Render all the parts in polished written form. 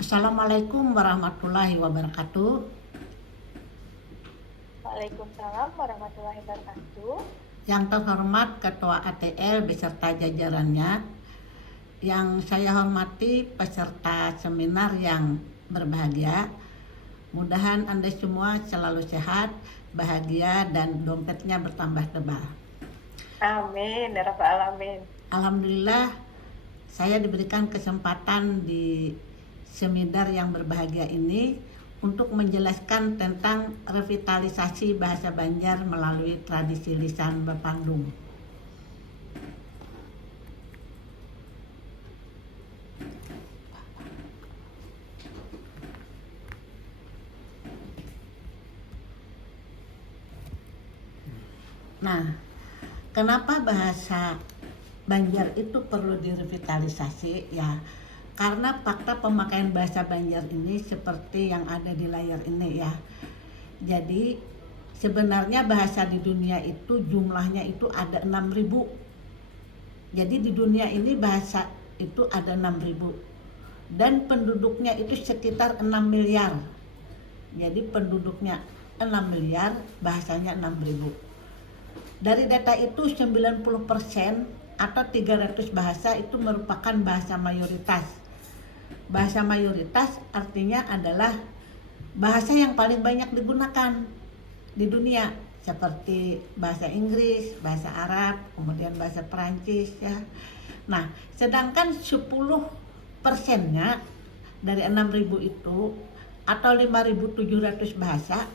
Assalamualaikum warahmatullahi wabarakatuh. Waalaikumsalam warahmatullahi wabarakatuh. Yang terhormat Ketua ATL beserta jajarannya, yang saya hormati peserta seminar yang berbahagia. Mudahan Anda semua selalu sehat, bahagia, dan dompetnya bertambah tebal. Amin, ya rabbal alamin. Alhamdulillah, saya diberikan kesempatan di seminar yang berbahagia ini untuk menjelaskan tentang revitalisasi bahasa Banjar melalui tradisi lisan Bepandung. Nah, kenapa bahasa Banjar itu perlu direvitalisasi? Ya, karena fakta pemakaian bahasa Banjar ini seperti yang ada di layar ini ya. Jadi sebenarnya bahasa di dunia itu jumlahnya itu ada 6.000. Jadi di dunia ini bahasa itu ada 6.000 dan penduduknya itu sekitar 6 miliar. Jadi penduduknya 6 miliar, bahasanya 6.000. Dari data itu 90% atau 300 bahasa itu merupakan bahasa mayoritas. Bahasa mayoritas artinya adalah bahasa yang paling banyak digunakan di dunia, seperti bahasa Inggris, bahasa Arab, kemudian bahasa Perancis ya. Nah, sedangkan 10%-nya dari 6.000 itu atau 5.700 bahasa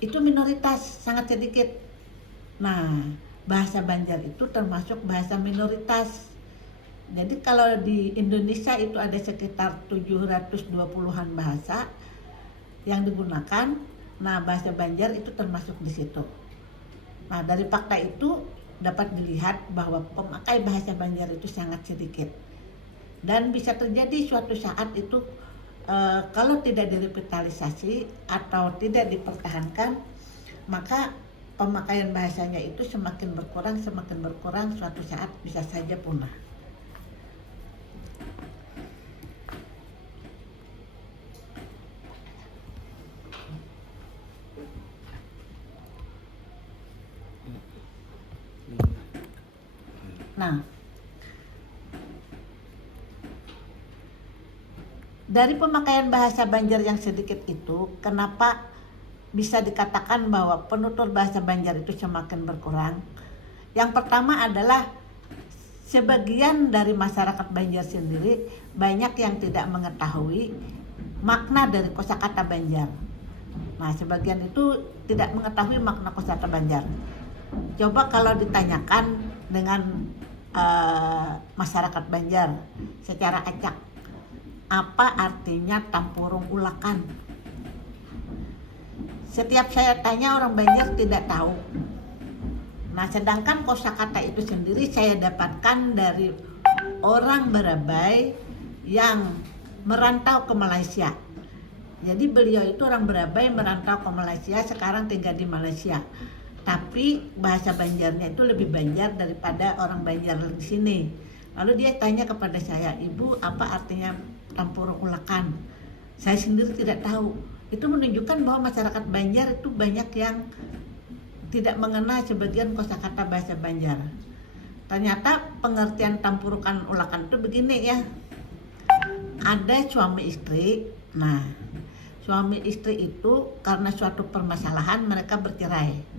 itu minoritas, sangat sedikit. Nah, bahasa Banjar itu termasuk bahasa minoritas. Jadi kalau di Indonesia itu ada sekitar 720-an bahasa yang digunakan. Nah, bahasa Banjar itu termasuk di situ. Nah, dari fakta itu dapat dilihat bahwa pemakai bahasa Banjar itu sangat sedikit. Dan bisa terjadi suatu saat itu kalau tidak direvitalisasi atau tidak dipertahankan, maka pemakaian bahasanya itu semakin berkurang, suatu saat bisa saja punah. Nah, dari pemakaian bahasa Banjar yang sedikit itu, kenapa bisa dikatakan bahwa penutur bahasa Banjar itu semakin berkurang? Yang pertama adalah sebagian dari masyarakat Banjar sendiri banyak yang tidak mengetahui makna dari kosakata Banjar. Nah, sebagian itu tidak mengetahui makna kosakata Banjar. Coba kalau ditanyakan dengan masyarakat Banjar secara acak, apa artinya tampurung ulakan? Setiap saya tanya, orang Banjar tidak tahu. Nah, sedangkan kosakata itu sendiri saya dapatkan dari orang Barabai yang merantau ke Malaysia. Jadi beliau itu orang Barabai merantau ke Malaysia, sekarang tinggal di Malaysia. Tapi bahasa Banjarnya itu lebih Banjar daripada orang Banjar di sini. Lalu dia tanya kepada saya, "Ibu, apa artinya tampurung ulakan?" Saya sendiri tidak tahu. Itu menunjukkan bahwa masyarakat Banjar itu banyak yang tidak mengenal sebagian kosakata bahasa Banjar. Ternyata pengertian tampurukan ulakan itu begini ya. Ada suami istri. Nah, suami istri itu karena suatu permasalahan mereka bercerai.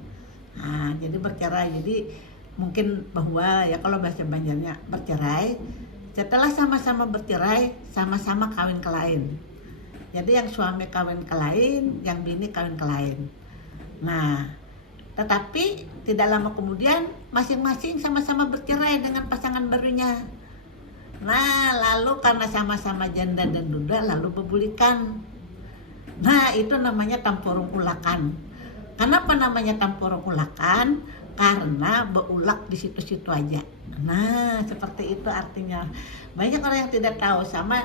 Nah, jadi bercerai. Jadi mungkin bahwa ya kalau bahasa Banjarnya bercerai. Setelah sama-sama bercerai, sama-sama kawin ke lain. Jadi yang suami kawin ke lain, yang bini kawin ke lain. Nah, tetapi tidak lama kemudian masing-masing sama-sama bercerai dengan pasangan barunya. Nah, lalu karena sama-sama janda dan duda lalu bebulikan. Nah, itu namanya tampurung ulakan. Kenapa namanya tampurung ulakan? Karena beulak di situ-situ aja. Nah, seperti itu artinya. Banyak orang yang tidak tahu, sama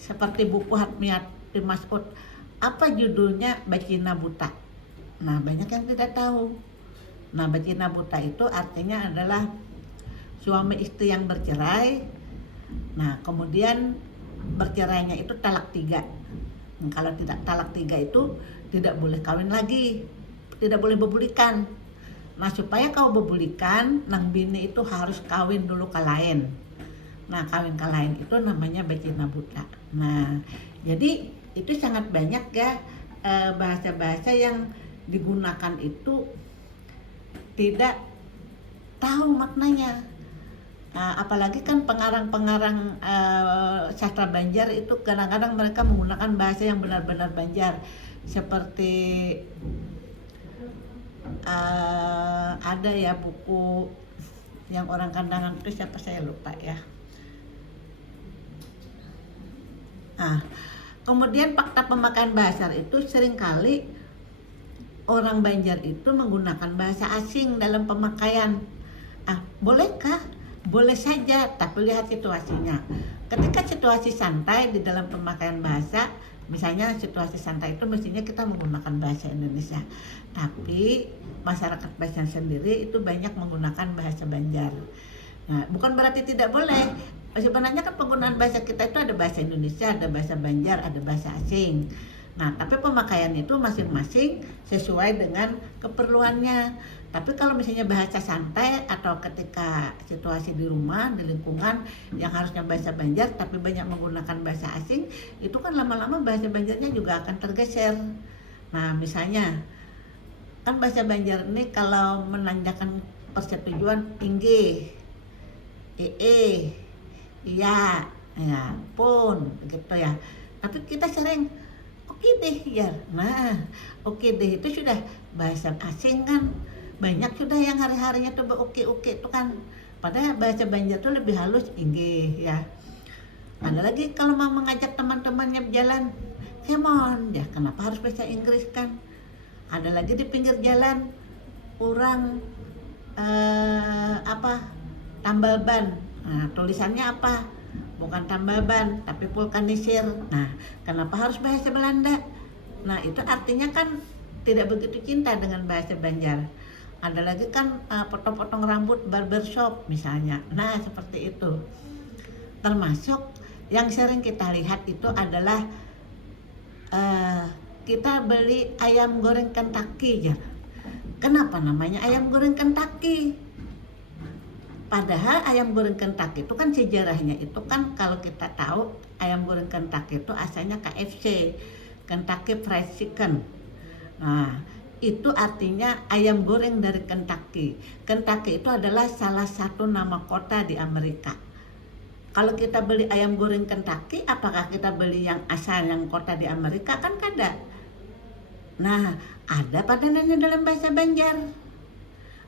seperti buku Hatmiyati Mas'ud. Apa judulnya? Bacina Buta. Nah, banyak yang tidak tahu. Nah, Bacina Buta itu artinya adalah suami istri yang bercerai. Nah, kemudian bercerainya itu talak 3. Kalau tidak talak 3 itu tidak boleh kawin lagi, tidak boleh bebulikan. Nah supaya kau bebulikan, nang bini itu harus kawin dulu ke lain. Nah kawin ke lain itu namanya becina buta. Nah jadi itu sangat banyak ya bahasa-bahasa yang digunakan itu tidak tahu maknanya. Apalagi kan pengarang-pengarang sastra Banjar itu kadang-kadang mereka menggunakan bahasa yang benar-benar Banjar, seperti ada ya buku yang orang Kandangan itu siapa saya lupa ya. Kemudian fakta pemakaian bahasa itu seringkali orang Banjar itu menggunakan bahasa asing dalam pemakaian. Bolehkah? Boleh saja, tapi lihat situasinya. Ketika situasi santai di dalam pemakaian bahasa, misalnya situasi santai itu mestinya kita menggunakan bahasa Indonesia. Tapi masyarakat Banjar sendiri itu banyak menggunakan bahasa Banjar. Nah, bukan berarti tidak boleh. Sebenarnya kan penggunaan bahasa kita itu ada bahasa Indonesia, ada bahasa Banjar, ada bahasa asing. Nah, tapi pemakaian itu masing-masing sesuai dengan keperluannya. Tapi kalau misalnya bahasa santai atau ketika situasi di rumah, di lingkungan yang harusnya bahasa Banjar tapi banyak menggunakan bahasa asing, itu kan lama-lama bahasa Banjarnya juga akan tergeser. Nah, misalnya kan bahasa Banjar ini kalau menandakan persetujuan inggih, iya, ya pun begitu ya. Tapi kita sering oke deh ya. Nah, oke deh itu sudah bahasa asing kan. Banyak sudah yang hari-harinya tuh oke itu kan. Padahal bahasa Banjar tuh lebih halus inggih ya. Ada lagi kalau mau mengajak teman-temannya berjalan, come on ya, kenapa harus bahasa Inggris kan? Ada lagi di pinggir jalan orang tambal ban. Nah, tulisannya apa? Bukan tambal ban, tapi vulkanisir. Nah, kenapa harus bahasa Belanda? Nah, itu artinya kan tidak begitu cinta dengan bahasa Banjar. Ada lagi kan potong-potong rambut barbershop misalnya. Nah, seperti itu. Termasuk yang sering kita lihat itu adalah kita beli ayam goreng Kentucky ya. Kenapa namanya ayam goreng Kentucky? Padahal ayam goreng Kentucky itu kan sejarahnya itu kan kalau kita tahu ayam goreng Kentucky itu asalnya KFC, Kentucky Fried Chicken. Nah, itu artinya ayam goreng dari Kentucky. Kentucky itu adalah salah satu nama kota di Amerika. Kalau kita beli ayam goreng Kentucky, apakah kita beli yang asal yang kota di Amerika? Kan kada. Nah, ada padanannya dalam bahasa Banjar.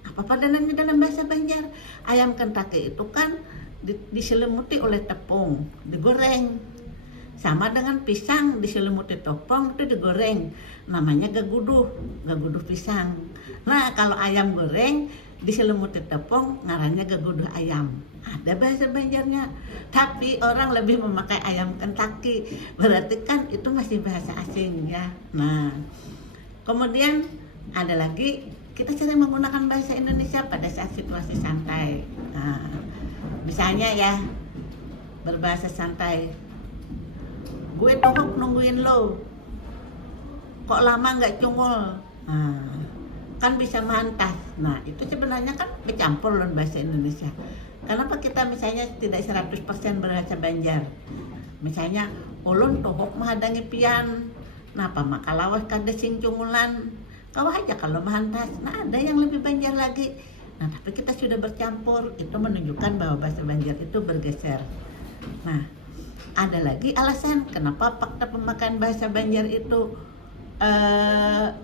Apa padanannya dalam bahasa Banjar? Ayam Kentucky itu kan diselimuti oleh tepung, digoreng. Sama dengan pisang diselimuti tepung itu digoreng. Namanya gaguduh pisang. Nah, kalau ayam goreng diselimuti tepung ngarannya gaguduh ayam. Ada bahasa Banjarnya. Tapi orang lebih memakai ayam Kentucky. Berarti kan itu masih bahasa asing ya. Nah, kemudian ada lagi kita sering menggunakan bahasa Indonesia pada saat situasi santai. Nah, misalnya ya berbahasa santai. Gue tohok nungguin lo. Kok lama nggak cungul? Nah, kan bisa mantas. Nah, itu sebenarnya kan bercampur loh bahasa Indonesia. Kenapa kita misalnya tidak 100% bahasa Banjar? Misalnya, ulun tohok menghadangi pian. Napa maka lawas kada sing cungulan. Kau aja kalau mahantas. Nah, ada yang lebih Banjar lagi. Nah, tapi kita sudah bercampur. Itu menunjukkan bahwa bahasa Banjar itu bergeser. Nah, ada lagi alasan kenapa fakta pemakaian bahasa Banjar itu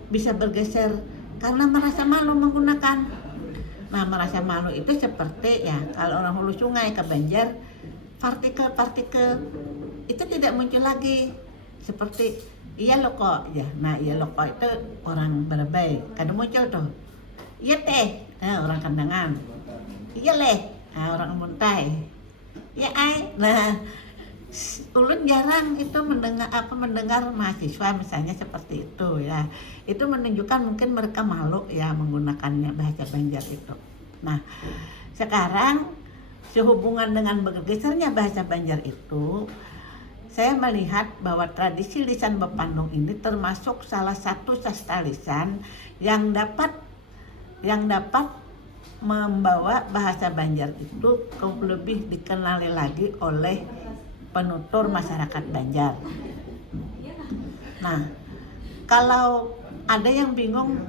bisa bergeser, karena merasa malu menggunakan. Nah, merasa malu itu seperti ya kalau orang hulu sungai ke Banjar, partikel-partikel itu tidak muncul lagi seperti iya lo kok ya. Nah, iya lo kok itu orang Barabai kadang muncul tuh. Iya teh, orang Kandangan. Iya leh, orang Muntai. Ya ai. Nah, ulun jarang itu mendengar mahasiswa misalnya seperti itu ya. Itu menunjukkan mungkin mereka malu ya menggunakannya bahasa Banjar itu. Nah, sekarang sehubungan dengan bergesernya bahasa Banjar itu saya melihat bahwa tradisi lisan Bepandung ini termasuk salah satu sastra lisan yang dapat membawa bahasa Banjar itu lebih dikenali lagi oleh penutur masyarakat Banjar. Nah, kalau ada yang bingung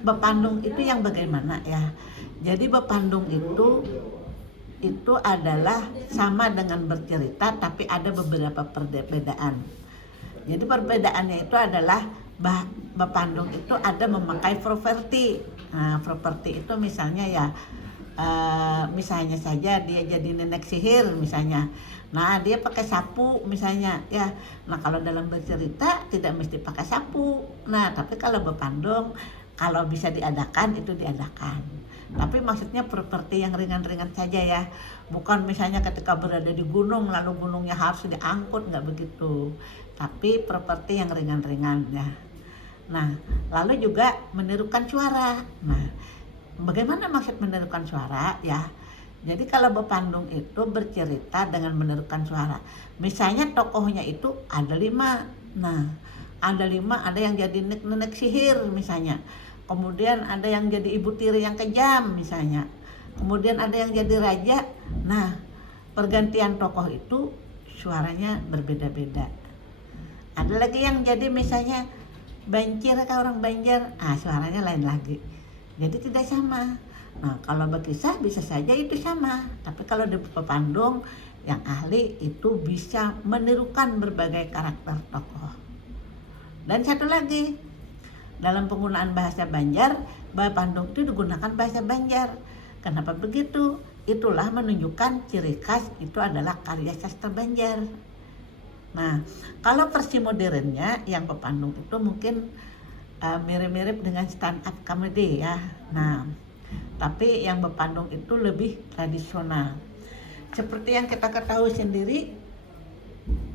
Bepandung itu yang bagaimana ya? Jadi Bepandung itu adalah sama dengan bercerita, tapi ada beberapa perbedaan. Jadi perbedaannya itu adalah Bepandung itu ada memakai properti. Nah, properti itu misalnya ya, misalnya saja dia jadi nenek sihir misalnya. Nah, dia pakai sapu misalnya ya. Nah, kalau dalam bercerita tidak mesti pakai sapu. Nah, tapi kalau Bepandung, kalau bisa diadakan itu diadakan. Tapi maksudnya properti yang ringan-ringan saja ya. Bukan misalnya ketika berada di gunung lalu gunungnya harus diangkut, nggak begitu. Tapi properti yang ringan-ringan ya. Nah, lalu juga menirukan suara. Nah, bagaimana maksud menirukan suara ya? Jadi kalau Bepandung itu bercerita dengan menirukan suara. Misalnya tokohnya itu ada 5. Nah, ada 5, ada yang jadi nenek sihir misalnya. Kemudian ada yang jadi ibu tiri yang kejam misalnya. Kemudian ada yang jadi raja. Nah, pergantian tokoh itu suaranya berbeda-beda. Ada lagi yang jadi misalnya Bancir ke orang Banjar, suaranya lain lagi. Jadi tidak sama. Nah, kalau berkisah bisa saja itu sama. Tapi kalau di Bepandung yang ahli itu bisa menirukan berbagai karakter tokoh. Dan satu lagi, dalam penggunaan bahasa Banjar, Bepandung itu digunakan bahasa Banjar. Kenapa begitu? Itulah menunjukkan ciri khas itu adalah karya sastra Banjar. Nah, kalau versi modernnya yang Bepandung itu mungkin mirip-mirip dengan stand up comedy ya. Nah, tapi yang Bepandung itu lebih tradisional. Seperti yang kita ketahui sendiri,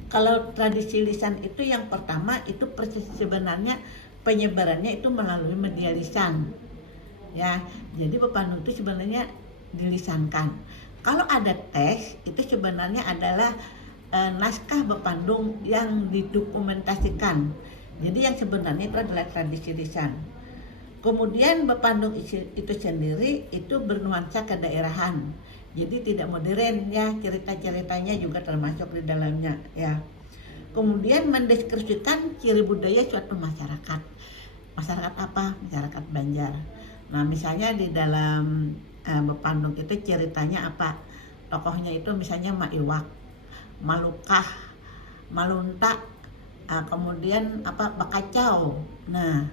kalau tradisi lisan itu yang pertama itu sebenarnya penyebarannya itu melalui media lisan ya. Jadi Bepandung itu sebenarnya dilisankan. Kalau ada teks itu sebenarnya adalah naskah Bepandung yang didokumentasikan. Jadi yang sebenarnya itu adalah tradisi lisan. Kemudian Bepandung itu sendiri itu bernuansa kedaerahan. Jadi tidak modern ya, cerita-ceritanya juga termasuk di dalamnya ya. Kemudian mendeskripsikan ciri budaya suatu masyarakat. Masyarakat apa? Masyarakat Banjar. Nah, misalnya di dalam Bepandung itu ceritanya apa? Tokohnya itu misalnya Maiwak, Malukah, Malunta, kemudian apa? Bakacau. Nah,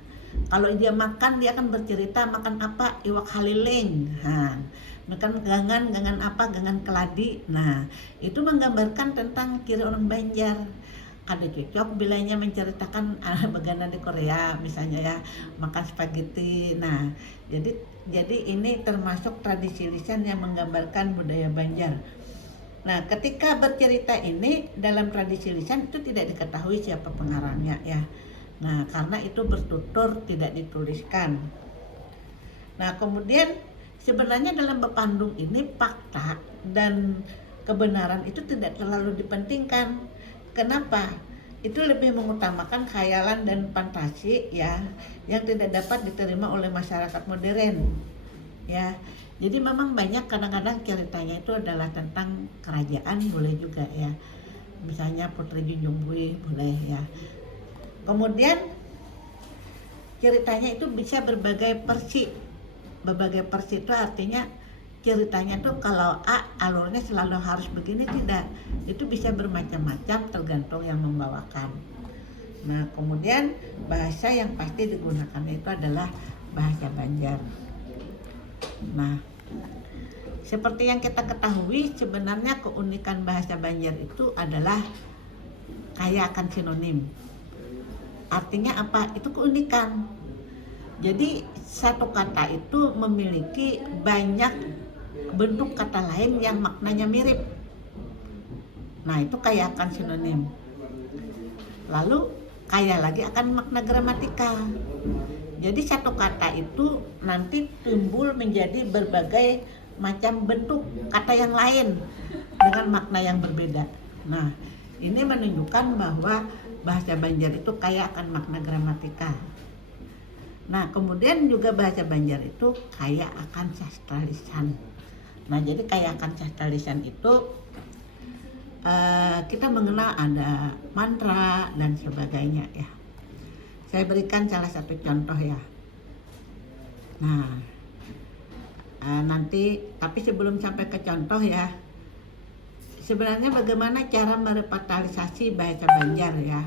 kalau dia makan dia akan bercerita makan apa? Iwak haliling. Nah, makan gangan apa? Gangan keladi. Nah, itu menggambarkan tentang ciri orang Banjar. Ada cocok bilanya menceritakan bagaimana di Korea misalnya ya, makan spaghetti. Nah, jadi ini termasuk tradisi lisan yang menggambarkan budaya Banjar. Nah, ketika bercerita ini dalam tradisi lisan itu tidak diketahui siapa pengarangnya ya. Nah, karena itu bertutur tidak dituliskan. Nah, kemudian sebenarnya dalam Bepandung ini fakta dan kebenaran itu tidak terlalu dipentingkan. Kenapa? Itu lebih mengutamakan khayalan dan fantasi ya, yang tidak dapat diterima oleh masyarakat modern ya. Jadi memang banyak kadang-kadang ceritanya itu adalah tentang kerajaan, boleh juga ya. Misalnya Putri Junjung Bui boleh ya. Kemudian ceritanya itu bisa berbagai versi. Berbagai versi itu artinya ceritanya tuh kalau A alurnya selalu harus begini, tidak. Itu bisa bermacam-macam tergantung yang membawakan. Nah, kemudian bahasa yang pasti digunakan itu adalah bahasa Banjar. Nah, seperti yang kita ketahui sebenarnya keunikan bahasa Banjar itu adalah kaya akan sinonim. Artinya apa? Itu keunikan. Jadi satu kata itu memiliki banyak bentuk kata lain yang maknanya mirip. Nah, itu kaya akan sinonim. Lalu kaya lagi akan makna gramatikal. Jadi satu kata itu nanti timbul menjadi berbagai macam bentuk kata yang lain dengan makna yang berbeda. Nah, Ini menunjukkan bahwa bahasa Banjar itu kaya akan makna gramatika. Nah, kemudian juga bahasa Banjar itu kaya akan sastra lisan. Nah, jadi kaya akan sastra lisan itu kita mengenal ada mantra dan sebagainya ya. Saya berikan salah satu contoh ya. Nah, nanti tapi sebelum sampai ke contoh ya, sebenarnya bagaimana cara merevitalisasi bahasa Banjar ya.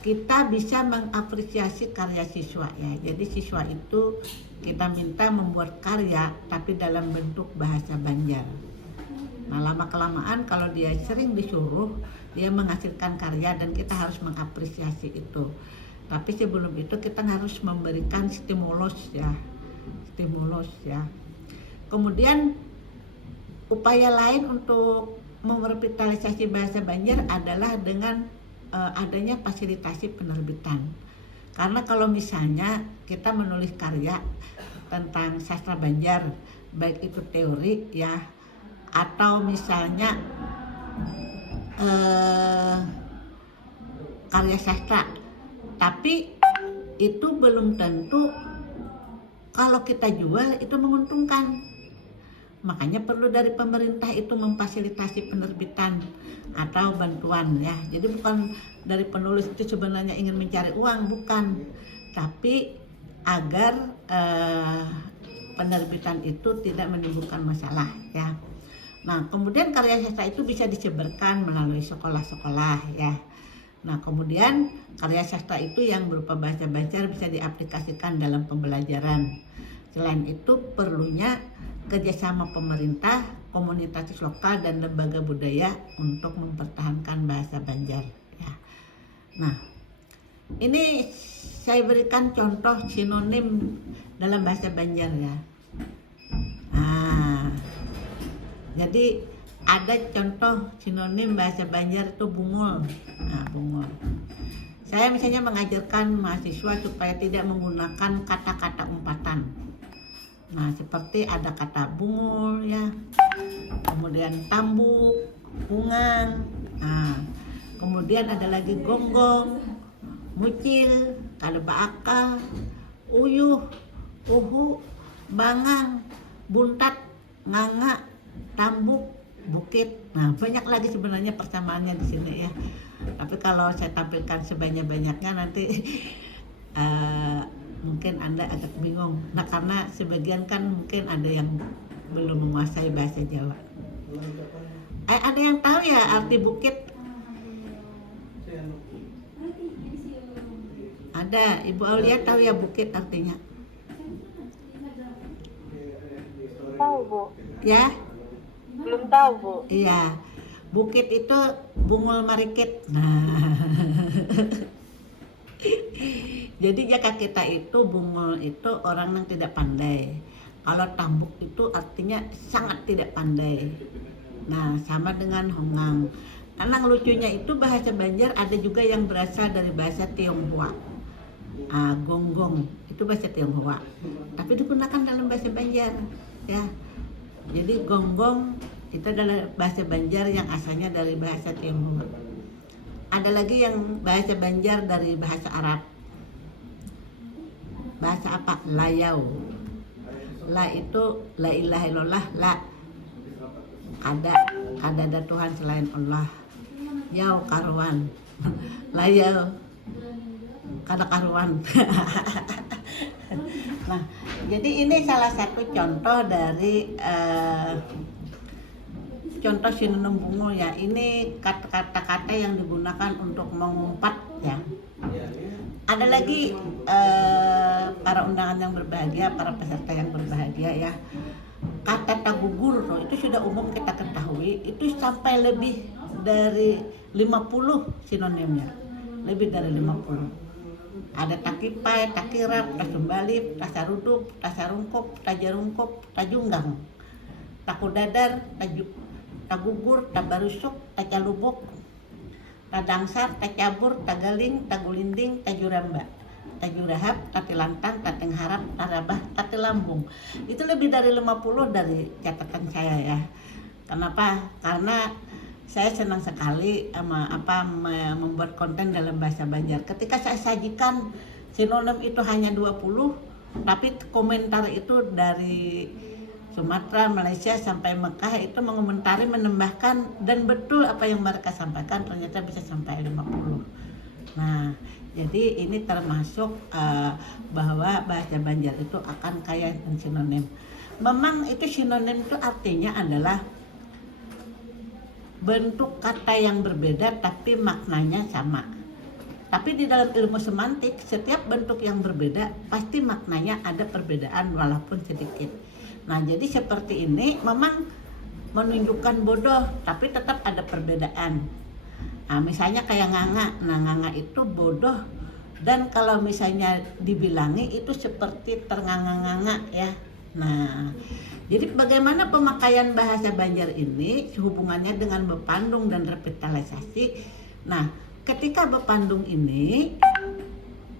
Kita bisa mengapresiasi karya siswa ya. Jadi siswa itu kita minta membuat karya tapi dalam bentuk bahasa Banjar. Nah, lama-kelamaan kalau dia sering disuruh, dia menghasilkan karya dan kita harus mengapresiasi itu. Tapi sebelum itu kita harus memberikan stimulus ya. Kemudian upaya lain untuk merevitalisasi bahasa Banjar adalah dengan adanya fasilitasi penerbitan. Karena kalau misalnya kita menulis karya tentang sastra Banjar, baik itu teori ya, atau misalnya karya sastra, tapi itu belum tentu kalau kita jual itu menguntungkan. Makanya perlu dari pemerintah itu memfasilitasi penerbitan atau bantuan ya. Jadi bukan dari penulis itu sebenarnya ingin mencari uang, bukan. Tapi agar penerbitan itu tidak menimbulkan masalah ya. Nah, kemudian karya sastra itu bisa disebarkan melalui sekolah-sekolah ya. Nah, kemudian karya sastra itu yang berupa bahasa Banjar bisa diaplikasikan dalam pembelajaran. Selain itu perlunya kerjasama pemerintah, komunitas lokal dan lembaga budaya untuk mempertahankan bahasa Banjar ya. Nah, ini saya berikan contoh sinonim dalam bahasa Banjar ya. Nah, jadi ada contoh sinonim bahasa Banjar itu bungul. Nah, bungul. Saya misalnya mengajarkan mahasiswa supaya tidak menggunakan kata-kata umpatan. Nah, seperti ada kata bungul ya, kemudian tambuk, bungang, nah, kemudian ada lagi gonggong, mucil, kalebaaka, uyuh, uhu, bangang, buntat, nganga, tambuk, bukit. Nah, banyak lagi sebenarnya persamaannya di sini ya. Tapi kalau saya tampilkan sebanyak-banyaknya nanti mungkin Anda agak bingung. Nah, karena sebagian kan mungkin ada yang belum menguasai bahasa Jawa. Ada yang tahu ya arti bukit? Ada, Ibu Aulia tahu ya bukit artinya? Tahu, Bu. Ya? Belum tahu, Bu. Iya. Bukit itu bungul marikit. Nah. Jadi jika kita itu bungul itu orang yang tidak pandai. Kalau tambuk itu artinya sangat tidak pandai. Nah, sama dengan hongang. Karena lucunya itu bahasa Banjar ada juga yang berasal dari bahasa Tionghoa. Gonggong itu bahasa Tionghoa, tapi digunakan dalam bahasa Banjar ya. Jadi gonggong itu adalah bahasa Banjar yang asalnya dari bahasa Tionghoa. Ada lagi yang bahasa Banjar dari bahasa Arab. Bahasa apa? Layau. La itu la ilaha illallah, la. Ada Tuhan selain Allah. Yau karuan. Layau. Kada karuan. Nah, jadi ini salah satu contoh dari contoh sinonim bungul ya. Ini kata-kata yang digunakan untuk mengumpat ya. Ada lagi para undangan yang berbahagia, para peserta yang berbahagia ya. Kata tagugur itu sudah umum kita ketahui, itu sampai lebih dari 50 sinonimnya. Lebih dari 50. Ada takipai, takirap, tasumbalip, tasarudup, tasarungkop, tajarungkop, tajunggang, takudadar, tagugur, tabarusuk, tacalubuk, tadangsar, tacabur, tagaling, tagulinding, tajuramba, tajurahap, tatilantang, tatengharap, tarabah, tatilambung. Itu lebih dari 50 dari catatan saya ya. Kenapa? Karena saya senang sekali membuat konten dalam bahasa Banjar. Ketika saya sajikan sinonim itu hanya 20, tapi komentar itu dari Sumatera, Malaysia sampai Mekah itu mengomentari, menambahkan, dan betul apa yang mereka sampaikan ternyata bisa sampai 50. Nah, jadi ini termasuk bahwa bahasa Banjar itu akan kaya dengan sinonim. Memang itu sinonim itu artinya adalah bentuk kata yang berbeda tapi maknanya sama. Tapi di dalam ilmu semantik, setiap bentuk yang berbeda pasti maknanya ada perbedaan walaupun sedikit. Nah, jadi seperti ini memang menunjukkan bodoh tapi tetap ada perbedaan. Nah, misalnya kayak nganga. Nah, nganga itu bodoh, dan kalau misalnya dibilangi itu seperti ternganga-nganga ya. Nah, jadi bagaimana pemakaian bahasa Banjar ini hubungannya dengan bepandung dan revitalisasi. Nah, ketika bepandung ini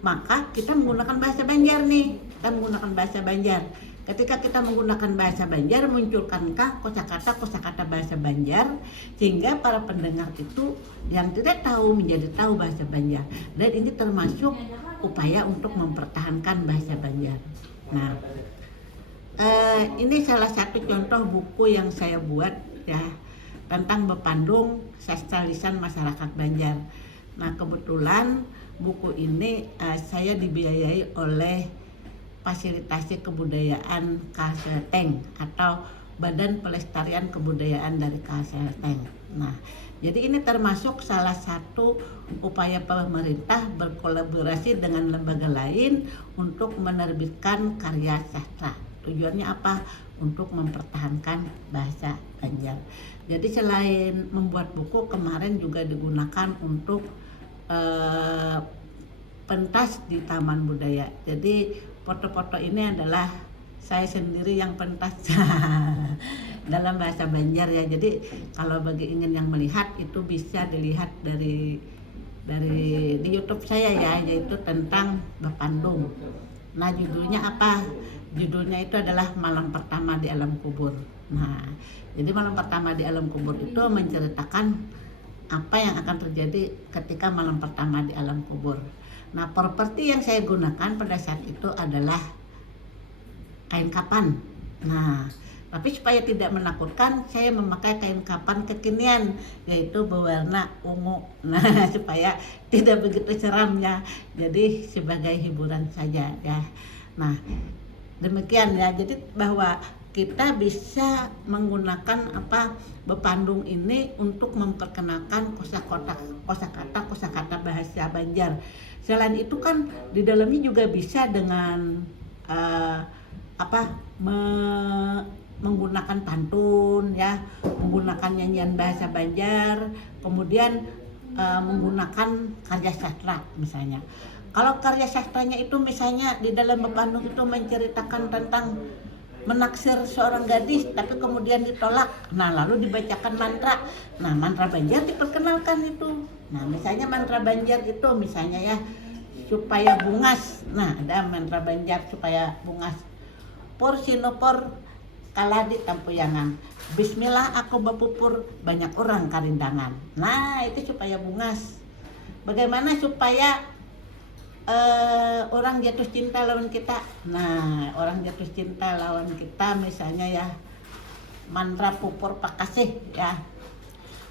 maka kita menggunakan bahasa Banjar nih. Kita menggunakan bahasa Banjar. Ketika kita menggunakan bahasa Banjar, munculkankah kosakata bahasa Banjar sehingga para pendengar itu yang tidak tahu menjadi tahu bahasa Banjar. Dan ini termasuk upaya untuk mempertahankan bahasa Banjar. Nah, ini salah satu contoh buku yang saya buat ya tentang bepandung sastra lisan masyarakat Banjar. Nah, kebetulan buku ini saya dibiayai oleh Fasilitasi Kebudayaan Kalselteng atau Badan Pelestarian Kebudayaan dari Kalselteng. Nah, jadi ini termasuk salah satu upaya pemerintah berkolaborasi dengan lembaga lain untuk menerbitkan karya sastra. Tujuannya apa? Untuk mempertahankan bahasa Banjar. Jadi selain membuat buku, kemarin juga digunakan untuk pentas di Taman Budaya. Jadi foto-foto ini adalah saya sendiri yang pentas dalam bahasa Banjar ya. Jadi kalau bagi ingin yang melihat itu bisa dilihat dari di YouTube saya ya, yaitu tentang bepandung. Nah, judulnya apa? Judulnya itu adalah Malam Pertama di Alam Kubur. Nah, jadi malam pertama di alam kubur itu menceritakan apa yang akan terjadi ketika malam pertama di alam kubur. Nah, properti yang saya gunakan pada saat itu adalah kain kapan. Nah, tapi supaya tidak menakutkan, saya memakai kain kapan kekinian, yaitu berwarna ungu. Nah, supaya tidak begitu seram ya. Jadi sebagai hiburan saja ya. Nah, demikian ya. Jadi bahwa kita bisa menggunakan bepandung ini untuk memperkenalkan kosakata bahasa Banjar. Selain itu kan di dalamnya juga bisa dengan menggunakan pantun ya, menggunakan nyanyian bahasa Banjar, kemudian menggunakan karya sastra misalnya. Kalau karya sastranya itu misalnya di dalam bepandung itu menceritakan tentang menaksir seorang gadis tapi kemudian ditolak. Nah, lalu dibacakan mantra. Nah, mantra Banjar diperkenalkan itu. Nah, misalnya mantra Banjar itu misalnya ya supaya bungas. Nah, ada mantra Banjar supaya bungas. Pur sinopor kaladi tampuyangan. Bismillah aku bapupur banyak orang karindangan. Nah, itu supaya bungas. Bagaimana supaya orang jatuh cinta lawan kita? Nah, orang jatuh cinta lawan kita misalnya ya mantra pupur pakasih ya.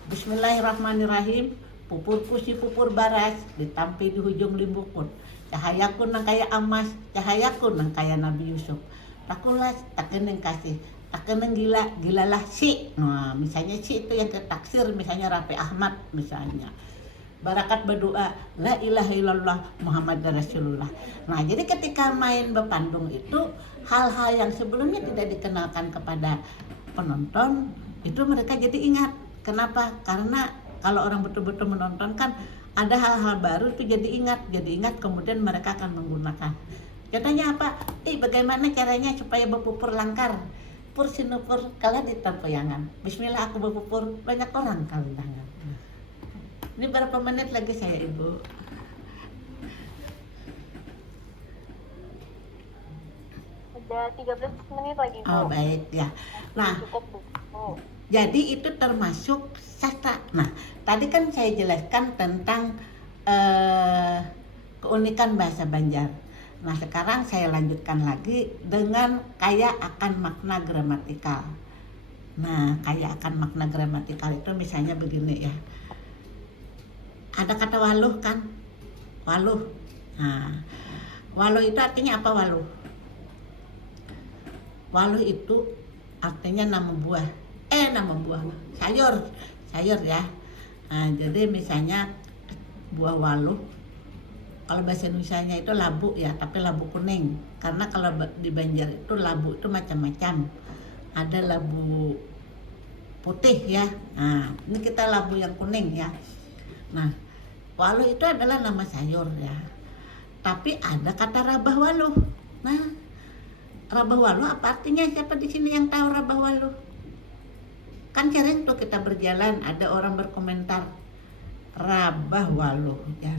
Bismillahirrahmanirrahim. Pupurku si pupur baras ditampi di hujung limbukun. Cahayaku nang kaya emas, cahayaku nang kaya Nabi Yusuf. Takulas takeneng kasih, takeneng gila, gilalah si. Nah, misalnya si itu yang ketaksir, misalnya Raffi Ahmad misalnya. Barakat berdoa la ilaha illallah Muhammad Rasulullah. Nah, jadi ketika main bepandung itu hal-hal yang sebelumnya tidak dikenalkan kepada penonton itu mereka jadi ingat. Kenapa? Karena kalau orang betul-betul menonton kan ada hal-hal baru itu jadi ingat kemudian mereka akan menggunakan. Contohnya apa? Bagaimana caranya supaya bepupur langkar? Pur sinupur kala di tampoyangan. Bismillah aku bepupur banyak orang kalindangan. Ini berapa menit lagi saya Ibu? Ada 13 menit lagi Bu. Oh baik ya. Nah, Cukup Bu. Jadi itu termasuk sastra. Nah, tadi kan saya jelaskan tentang keunikan bahasa Banjar. Nah, sekarang saya lanjutkan lagi dengan kaya akan makna gramatikal. Nah, kaya akan makna gramatikal itu misalnya begini ya. Ada kata waluh kan? Waluh. Nah, waluh itu artinya apa waluh? Waluh itu artinya nama buah. Nama buah. Sayur ya. Nah, jadi misalnya buah waluh, kalau bahasa Indonesianya itu labu ya, tapi labu kuning. Karena kalau di Banjar itu labu itu macam-macam. Ada labu putih ya. Nah, ini kita labu yang kuning ya. Nah, waluh itu adalah nama sayur ya. Tapi ada kata rabah waluh. Nah, rabah waluh apa artinya? Siapa di sini yang tahu rabah waluh? Kan sering tuh kita berjalan ada orang berkomentar rabah waluh ya.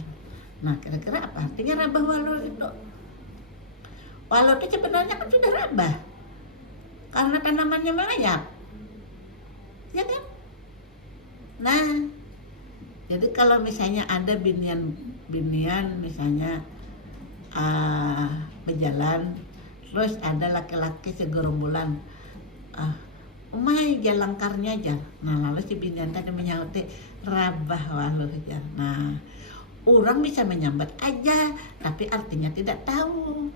Nah, kira-kira apa artinya rabah waluh itu? Waluh itu sebenarnya kan sudah rabah karena tanamannya melayap, ya kan? Nah, jadi kalau misalnya ada binian misalnya berjalan, terus ada laki-laki segerombolan, umay jalangkarnya aja. Nah, lalu si binian tadi menyaut rabah waluh aja. Nah, orang bisa menyambat aja, tapi artinya tidak tahu.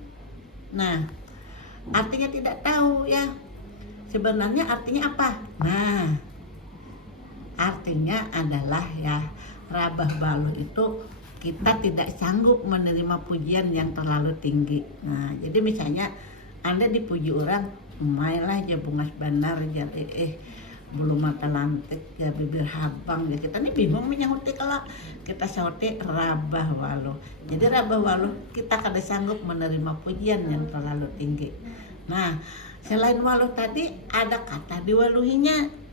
Nah, artinya tidak tahu ya. Sebenarnya artinya apa? Nah, artinya adalah ya, rabah waluh itu kita tidak sanggup menerima pujian yang terlalu tinggi. Nah, jadi misalnya Anda dipuji orang, "Mailah ya bungas banar ya bulu mata lantik ya bibir habang ya." Kita nih bingung menyahuti kalau kita sahuti rabah waluh. Jadi rabah waluh kita kada sanggup menerima pujian yang terlalu tinggi. Nah, selain waluh tadi ada kata diwaluhinya.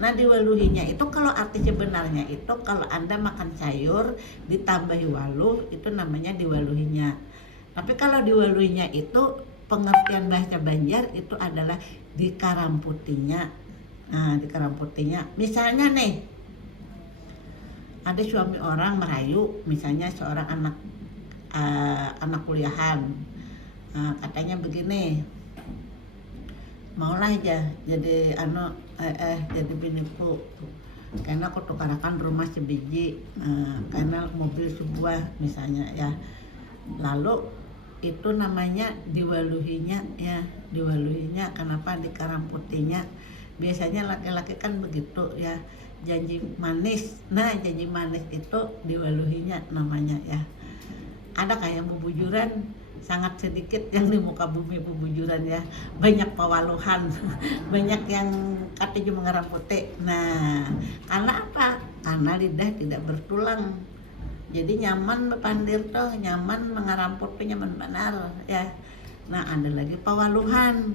Nah, diwaluhinya itu kalau arti sebenarnya itu kalau Anda makan sayur ditambahi waluh itu namanya diwaluhinya. Tapi kalau diwaluhinya itu pengertian bahasa Banjar itu adalah dikaramputinya. Nah, dikaramputinya. Misalnya nih, ada suami orang merayu, misalnya seorang anak kuliahan, katanya begini, maulah aja jadi jadi biniku, karena aku tukarakan rumah sebiji, karena mobil sebuah misalnya ya. Lalu itu namanya diwaluhinya ya, diwaluhinya. Kenapa dikaramputinya? Biasanya laki-laki kan begitu ya, janji manis. Nah, janji manis itu diwaluhinya namanya ya. Ada kayak bubujuran, sangat sedikit yang di muka bumi bubujuran ya, banyak pewaluhan. Banyak yang katanya mengeramputi. Nah, karena apa? Karena lidah tidak bertulang, jadi nyaman pandir tuh, nyaman mengeramput tuh nyaman benar ya. Nah, ada lagi pewaluhan.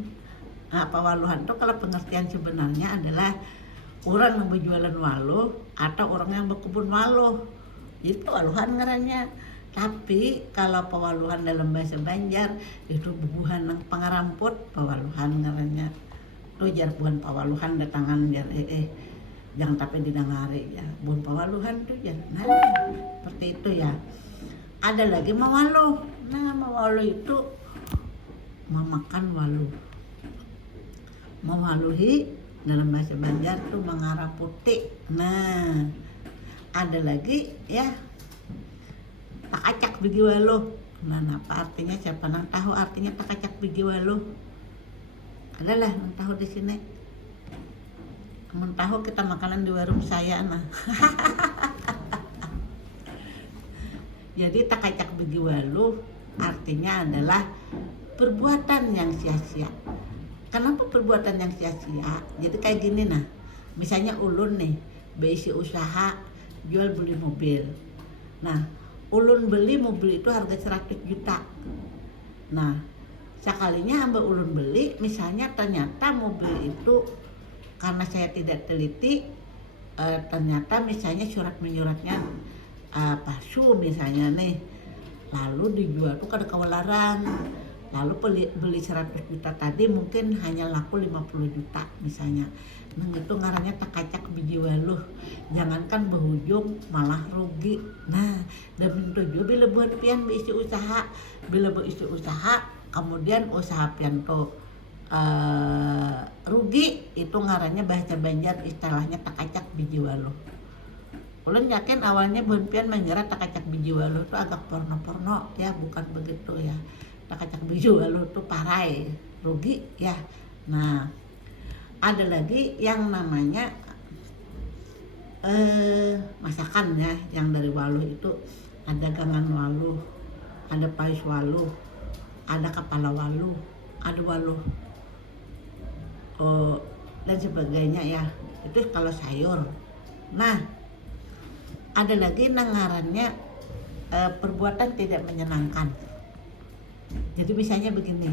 Nah, pewaluhan tuh kalau pengertian sebenarnya adalah orang yang berjualan waluh atau orang yang berkebun waluh, itu waluhan ngarannya. Tapi kalau pewaluhan dalam bahasa Banjar itu bubuhan yang pengaramput, pewaluhan ngarannya. Tuh jar buhan pewaluhan datangan jar jangan tapi didangari ya, buhan pewaluhan tuh jar. Nah, seperti itu ya. Ada lagi mawaluh. Nah, mawaluh itu memakan waluh. Mewaluhi dalam bahasa Banjar tuh mengaramputi. Nah, ada lagi ya, tak acak bigi waluh. Nah, apa artinya? Siapa nang tahu artinya tak acak bigi waluh? Adalah nang tahu di sini. Nang tahu kita makanan di warung saya nah. Jadi tak acak bigi waluh artinya adalah perbuatan yang sia-sia. Kenapa perbuatan yang sia-sia? Jadi kayak gini nah. Misalnya ulun nih, berisi usaha jual beli mobil. Nah, ulun beli mobil itu harga 100 juta. Nah, sekalinya hamba ulun beli, misalnya ternyata mobil itu karena saya tidak teliti, ternyata misalnya surat menyuratnya palsu misalnya nih, lalu dijual tuh kada kawalarang. lalu beli 100 juta tadi mungkin hanya laku 50 juta misalnya. Nah itu ngarannya takacak biji waluh, jangankan berujung malah rugi. Nah dan tujuh bila buat pian berisi usaha, bila berisi usaha kemudian usaha pian to rugi, itu ngarannya bahasa Banjar istilahnya takacak biji waluh. Ulun yakin awalnya Bun Pian mengira takacak biji waluh itu agak porno-porno ya, bukan begitu ya. Takacak biji waluh itu parai, rugi ya. Nah, ada lagi yang namanya masakan ya, yang dari waluh itu ada gangan waluh, ada pais waluh, ada kepala waluh, ada waluh dan sebagainya ya. Itu kalau sayur. Nah, ada lagi nangarannya perbuatan tidak menyenangkan. Jadi misalnya begini,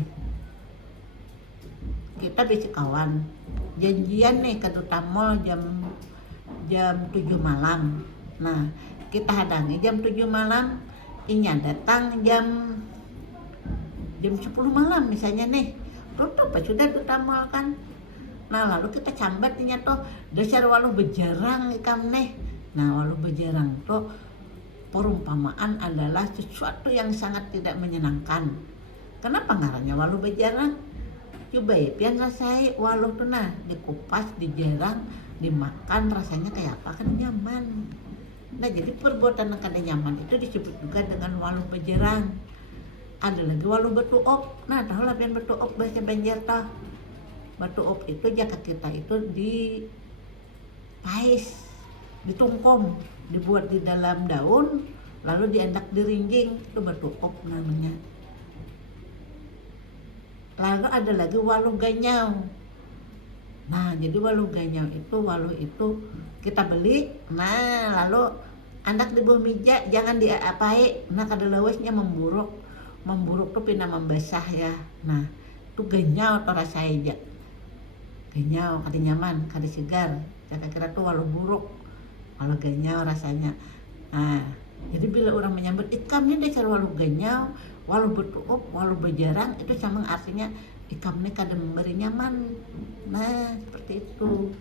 kita bisa kawan janjian nih ke Duta Mall jam 7 malam. Nah kita hadangi jam 7 malam, inya datang jam 10 malam misalnya nih, tutup sudah Duta Mall kan. Nah lalu kita cambat inya tuh dasar waluh bejarang ikam nih. Nah waluh bejarang tuh perumpamaan adalah sesuatu yang sangat tidak menyenangkan. Kenapa ngarannya waluh bejarang? Coba ya pian rasai waluh tuh nah dikupas, dijarang, dimakan rasanya kayak apa, kan nyaman. Nah jadi perbuatan yang kada nyaman itu disebut juga dengan waluh bejarang. Ada lagi waluh betuop. Nah tahu lah pian betuop bahasa Banjar tah. Betuop itu jaka kita itu dipais, ditungkom, dibuat di dalam daun, lalu diendak dirinjing, itu betuop namanya. Lalu ada lagi waluh ganyau. Nah jadi waluh ganyau itu kita beli, nah lalu andak di bawah meja, jangan diapai, nah kada lawasnya memburuk tuh pina membasah ya. Nah itu ganyau atau rasa aja, ganyau kada nyaman, kada segar, kira-kira tuh waluh buruk, waluh ganyau rasanya. Nah jadi bila orang menyambut ikam ini dasar waluh ganyau, waluh betuop, waluh bejarang, itu sama artinya ikam ini kada memberi nyaman. Nah seperti itu.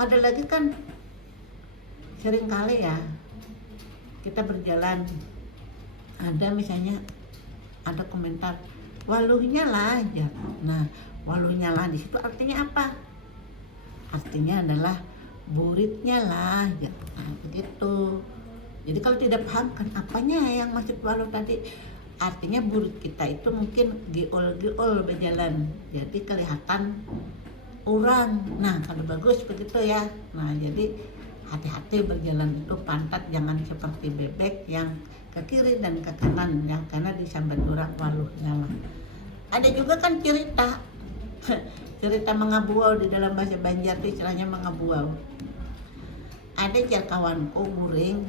Ada lagi kan sering kali ya kita berjalan, ada misalnya ada komentar waluhnya lah ya. Nah waluhnya lah di situ artinya apa? Artinya adalah buritnya lah ya. Nah begitu. Jadi kalau tidak paham kan apanya yang maksud waluh tadi, artinya burit kita itu mungkin giol berjalan, jadi kelihatan orang. Nah kalau bagus begitu ya. Nah jadi hati-hati berjalan itu pantat jangan seperti bebek yang ke kiri dan ke kanan ya, karena disambat orang waluhnya lah. Ada juga kan cerita cerita mengabuau di dalam bahasa Banjar itu istilahnya mengabuau. Ada kawanku guring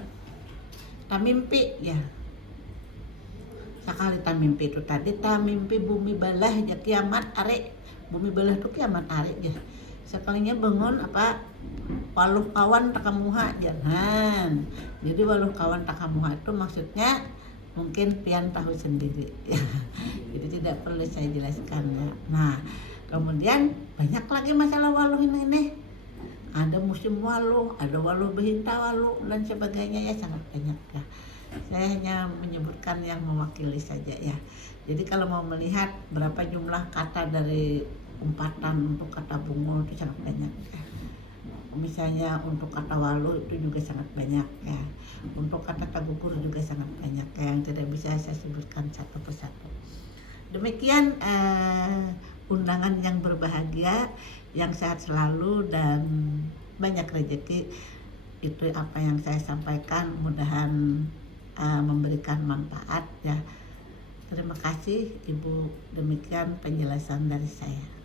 tamimpi ya, sekali tamimpi itu tadi tamimpi bumi balah ya kiamat are, bumi balah itu kiamat are ya. Sekalinya bangun apa waluh kawan takamuha jangan. Jadi waluh kawan takamuha itu maksudnya mungkin pian tahu sendiri ya. Jadi tidak perlu saya jelaskan ya. Nah kemudian banyak lagi masalah waluh ini. Ada musim waluh, ada waluh behinta waluh dan sebagainya ya, sangat banyak ya. Saya hanya menyebutkan yang mewakili saja ya. Jadi kalau mau melihat berapa jumlah kata dari umpatan untuk kata bungul itu sangat banyak ya. Misalnya untuk kata waluh itu juga sangat banyak ya. Untuk kata tagukur juga sangat banyak ya, yang tidak bisa saya sebutkan satu persatu. Demikian undangan yang berbahagia, yang sehat selalu dan banyak rezeki. Itu apa yang saya sampaikan, mudahan memberikan manfaat ya. Terima kasih Ibu, demikian penjelasan dari saya.